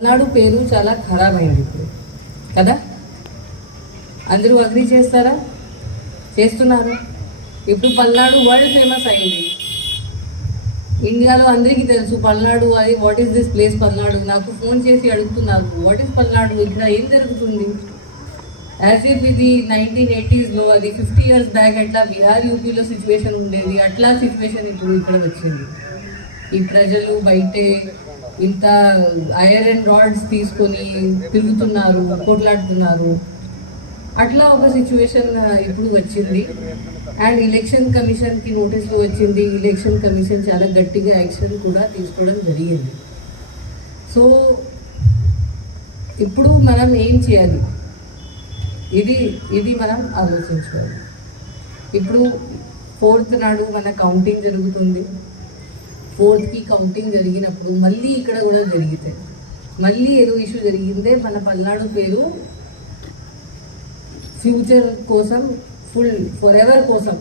పల్నాడు పేరు చాలా ఖరాబ్ అయింది ఇప్పుడు. కదా? అందరూ అగ్రి చేస్తారా? చేస్తున్నారు. ఇప్పుడు పల్నాడు వరల్డ్ ఫేమస్ అయింది. ఇండియాలో అందరికీ తెలుసు పల్నాడు అది what is this place Palnadu? నాకు ఫోన్ చేసి అడుగుతున్నారు వాట్ ఈస్ పల్నాడు? ఇక్కడ ఏం జరుగుతుంది? యాజ్ ఇఫ్ ఇది నైన్టీన్ ఎయిటీస్లో అది ఫిఫ్టీ ఇయర్స్ బ్యాక్ అట్లా బీహార్ యూపీలో సిచ్యువేషన్ ఉండేది. అట్లా సిచ్యువేషన్ ఇప్పుడు ఇక్కడ వచ్చింది. ఈ ప్రజలు బయటే ఇంత ఐరన్ రాడ్స్ తీసుకొని తిరుగుతున్నారు కొట్లాడుతున్నారు. అట్లా ఒక సిచ్యువేషన్ ఇప్పుడు వచ్చింది. అండ్ ఎలక్షన్ కమిషన్కి నోటీసులు వచ్చింది. ఎలక్షన్ కమిషన్ చాలా గట్టిగా యాక్షన్ కూడా తీసుకోవడం జరిగింది. సో ఇప్పుడు మనం ఏం చేయాలి? ఇది ఇది మనం ఆలోచించుకోవాలి. ఇప్పుడు ఫోర్త్ నాడు మన కౌంటింగ్ జరుగుతుంది. ఫోర్త్కి కౌంటింగ్ జరిగినప్పుడు మళ్ళీ ఇక్కడ కూడా జరిగితే. మళ్ళీ ఏదో ఇష్యూ జరిగిందే మన పల్నాడు పేరు ఫ్యూచర్ కోసం ఫుల్ ఫర్ ఎవర్ కోసం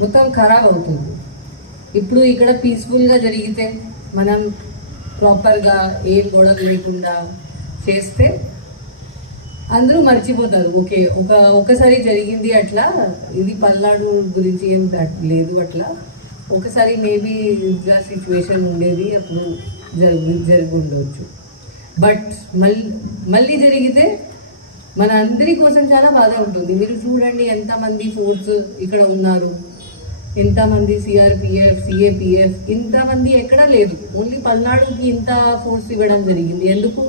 మొత్తం ఖరాబ్ అవుతుంది. ఇప్పుడు ఇక్కడ పీస్ఫుల్గా జరిగితే మనం ప్రాపర్గా ఏం గొడవ లేకుండా చేస్తే అందరూ మర్చిపోతారు. ఓకే ఒక ఒకసారి జరిగింది అట్లా ఇది పల్నాడు గురించి ఏం లేదు అట్లా. ఒకసారి మేబీ ఇట్లా సిచ్యువేషన్ ఉండేది అప్పుడు జరుగు జరిగి ఉండవచ్చు బట్ మళ్ళీ మళ్ళీ జరిగితే మన అందరి కోసం చాలా బాధ ఉంటుంది. మీరు చూడండి ఎంతమంది ఫోర్స్ ఇక్కడ ఉన్నారు. ఎంతమంది సిఆర్పిఎఫ్ సిఏపిఎఫ్ ఇంతమంది ఎక్కడా లేదు. ఓన్లీ పల్నాడుకి ఇంత ఫోర్స్ ఇవ్వడం జరిగింది. ఎందుకు?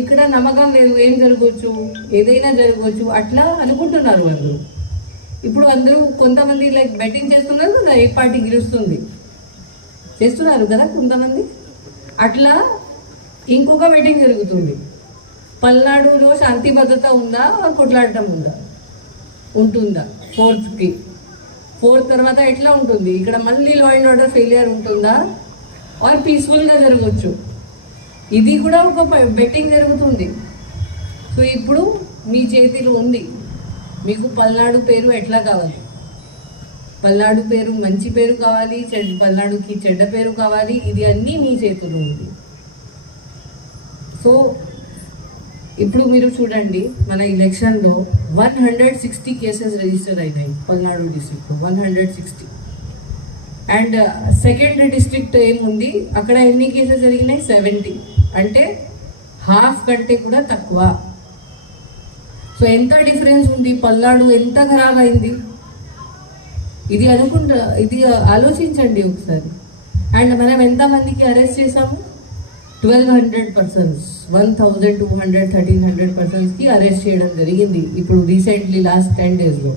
ఇక్కడ నమ్మకం లేదు. ఏం జరగవచ్చు ఏదైనా జరగవచ్చు అట్లా అనుకుంటున్నారు అందరూ. ఇప్పుడు అందరూ కొంతమంది లైక్ బెట్టింగ్ చేస్తున్నారు కదా ఏ పార్టీ గెలుస్తుంది? చేస్తున్నారు కదా కొంతమంది? అట్లా ఇంకొక బెట్టింగ్ జరుగుతుంది. పల్నాడులో శాంతి భద్రత ఉందా కొట్లాడటం ఉందా? ఉంటుందా ఫోర్త్కి ఫోర్త్ తర్వాత ఎట్లా ఉంటుంది? ఇక్కడ మళ్ళీ లా అండ్ ఆర్డర్ ఫెయిలియర్ ఉంటుందా? ఆర్ పీస్ఫుల్గా జరగవచ్చు ఇది కూడా ఒక బెట్టింగ్ జరుగుతుంది. సో ఇప్పుడు మీ చేతిలో ఉంది. మీకు పల్నాడు పేరు ఎట్లా కావాలి? పల్నాడు పేరు మంచి పేరు కావాలి చెడ్ పల్నాడుకి చెడ్డ పేరు కావాలి ఇది అన్నీ మీ చేతుల్లో ఉంది. సో ఇప్పుడు మీరు చూడండి మన ఎలక్షన్లో one hundred sixty cases register అయినాయి పల్నాడు డిస్టిక్లో one hundred sixty. And uh, second district ఏముంది? అక్కడ ఎన్ని కేసెస్ జరిగినాయి? సెవెంటీ. అంటే హాఫ్ కంటే కూడా తక్కువ. సో ఎంత డిఫరెన్స్ ఉంది? పల్లాడు ఎంత ఖరాబ్ అయింది? ఇది అనుకుంటా ఇది ఆలోచించండి ఒకసారి. అండ్ మనం ఎంతమందికి అరెస్ట్ చేసాము twelve hundred persons one thousand two hundred thirteen hundred పర్సన్స్కి అరెస్ట్ చేయడం జరిగింది. ఇప్పుడు రీసెంట్లీ లాస్ట్ టెన్ డేస్లో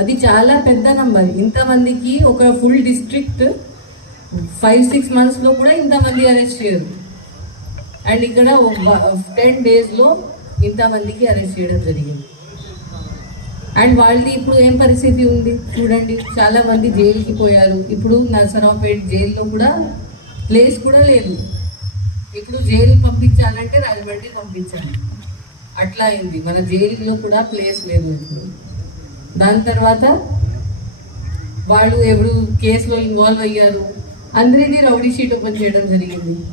అది చాలా పెద్ద నంబర్ ఇంతమందికి ఒక ఫుల్ డిస్ట్రిక్ట్ ఫైవ్ సిక్స్ మంత్స్లో కూడా ఇంతమంది అరెస్ట్ చేయరు. అండ్ ఇక్కడ టెన్ డేస్లో ఇంతమందికి అరెస్ట్ చేయడం జరిగింది. అండ్ వాళ్ళది ఇప్పుడు ఏం పరిస్థితి ఉంది? చూడండి. చాలామంది జైలుకి పోయారు. ఇప్పుడు నర్సరావుపేట జైల్లో కూడా ప్లేస్ కూడా లేదు. ఇప్పుడు జైలు పంపించాలంటే రాజమండ్రి పంపించాలి. అట్లా అయింది. మన జైల్లో కూడా ప్లేస్ లేదు ఇప్పుడు. దాని తర్వాత వాళ్ళు ఎవరు కేసులో ఇన్వాల్వ్ అయ్యారు? అందరినీ రౌడీ షీట్ ఓపెన్ చేయడం జరిగింది.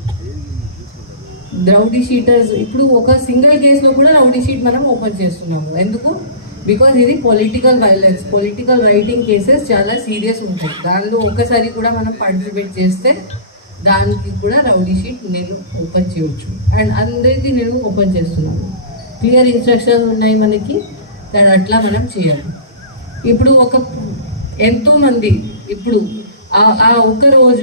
రౌడీ షీటర్స్ ఇప్పుడు ఒక సింగిల్ కేసులో కూడా రౌడీ షీట్ మనం ఓపెన్ చేస్తున్నాము. ఎందుకు? బికాజ్ ఇది political violence. Political rioting cases చాలా సీరియస్ ఉంటాయి. దానిలో ఒక్కసారి కూడా మనం పార్టిసిపేట్ చేస్తే దానికి కూడా రౌడీ షీట్ నేను ఓపెన్ చేయొచ్చు. అండ్ అందరికీ నేను ఓపెన్ చేస్తున్నాను. క్లియర్ ఇన్స్ట్రక్షన్స్ ఉన్నాయి మనకి. దాని అట్లా మనం చేయాలి. ఇప్పుడు ఒక ఎంతోమంది ఇప్పుడు ఆ ఆ ఒక్క రోజు